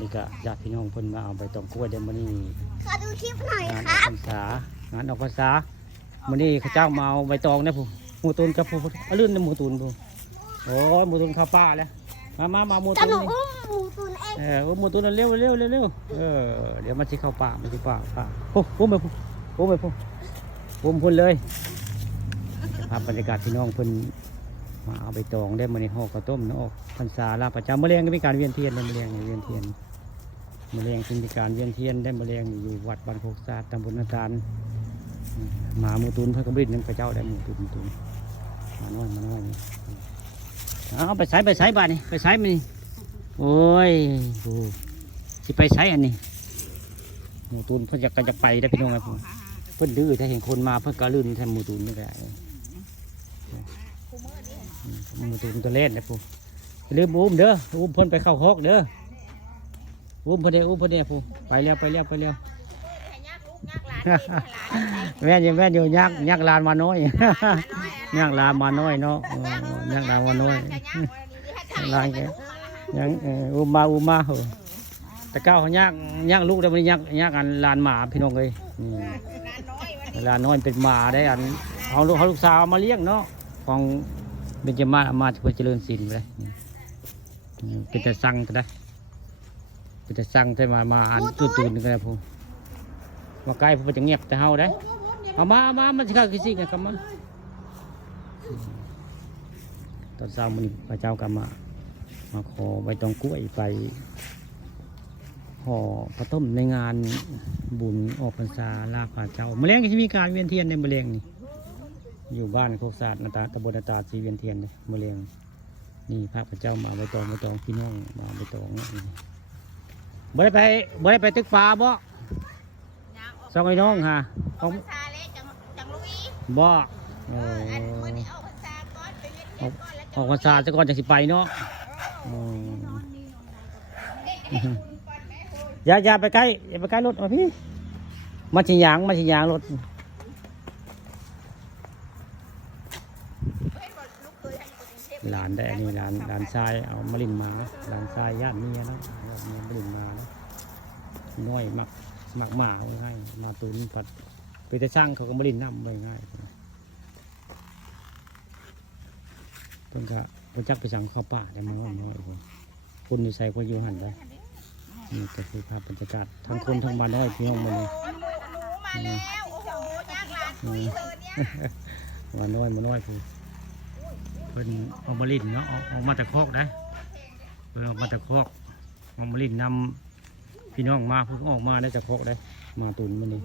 นี่ก็ญาติพี่น้องเพิ่นมาเอาใบตองกล้วยเดี๋ยวมื้อนี้ขอดูคลิปหน่อยงานออกครับพรรษางานออกพรรษามื้อนี้เขาเจ้ามาเอาใบตองนะผู้หมูตูนกับผู้ลื่นในหมูตูนผู้โอ้ยหมูตูนเข้าป่าแล้วมาหมู จะ ตูน หนู นี่ อุ้มหมูตุนเองหมูตูนเร็วเเดี๋ยวมันสิเข้าป่ามันสิป่าโอ้พุ่มไปพุ่มเลยภาพบรรยากาศพี่น้องเพิ่นมาเอาใบตองได้มื้อนี้ห่อข้าวต้มเนาะพรรษาลาประจำมื้อแลงก็มีการเวียนเทียนมื้อแลงเวียนเทียนมื้อแลงเป็นการเวียนเทียนได้มื้อแลงอยู่วัดบ้านโคกศาสตร์ตำบลนาตาลหมาหมูตูนเพิ่นก็บ่ได้นึงพระเจ้าได้หมูตูนมาน้อยเอาไปใช้บ้านนี่ไปใช้มันนี่โอ้ยดูสิไปใช้อันนี้หมูตูนเพิ่นจะไปได้พี่น้องครับเพิ่นดื้อถ้าเห็นคนมาเพิ่นก็ลื่นแทนหมูตูนนี่ได้หมูตูนตัวเล่นนะปู่ลืมอุ้มเด้ออุ้มเพิ่นไปเข้าฮอกเด้ออุ้มเพิ่นเด้อปู่ไปแล้วแม่อยู่ยักลานมาน้อยยักลานมาน้อยเนาะยักลานมาน้อยลานแกยังอุ้มมาเหรอแต่ก้าวเขายักลูกได้ไม่ยักอันลานหมาพี่น้องเลยลานน้อยเป็นหมาได้อันเอาลูกสาวมาเลี้ยงเนาะของเบญจมาศมาเจริญศิลป์ไปเลยเป็นแต่สั่งก็ได้เป็นแต่สั่งได้มาอันตูนก็ได้พวกมาใกล้พวกจะเงียบแต่เฮาได้เอามามันจะเข้าขี้ซิกนะครับมันตอนเช้ามันพระเจ้ากำมาขอใบตองกล้วยไปห่อข้าวต้มในงานบุญออกพรรษาลาพระเจ้าเมื่อแรงที่มีการเวียนเทียนในเมื่อแรงนี่อยู่บ้านโคกศาสตร์ตำบลนาตาสีเวียนเทียนเลยเมื่อแรงนี่พระเจ้ามาใบตองพี่น้องมาใบตองบ่ได้ไปตึกฟ้าบ่สองไอ้น้องฮะของบ่ออกพรรษาจะก่อนจะสิไปเนาะอย่าไปใกล้รถมาพี่มาชิยางรถหลานได้นี่หลานชายเอามาลินมาหลานชายญาติเมียเนาะญาติเมียมาลินมาเนาะน้อยมากหมาง่ายมาตุนผัดไปแต่ช่างเขาก็มาลินน้ำไปง่ายเพิ่นก็จักไปสั่งข้าวป่าได้มาน้อยคนอยู่ใส่คนอยู่หันได้นี่ก็คือภาพบรรยากาศทั้งคนทั้งบ้านได้พี่น้องมาเลยมาน้อยคือเพิ่นเอามาลินเนาะออกมาแต่คอกได้เพิ่นออกมาแต่คอกเอามาลินนำพี่น้องมาเพิ่งออกมาได้จากคอกได้มาตุนมานี่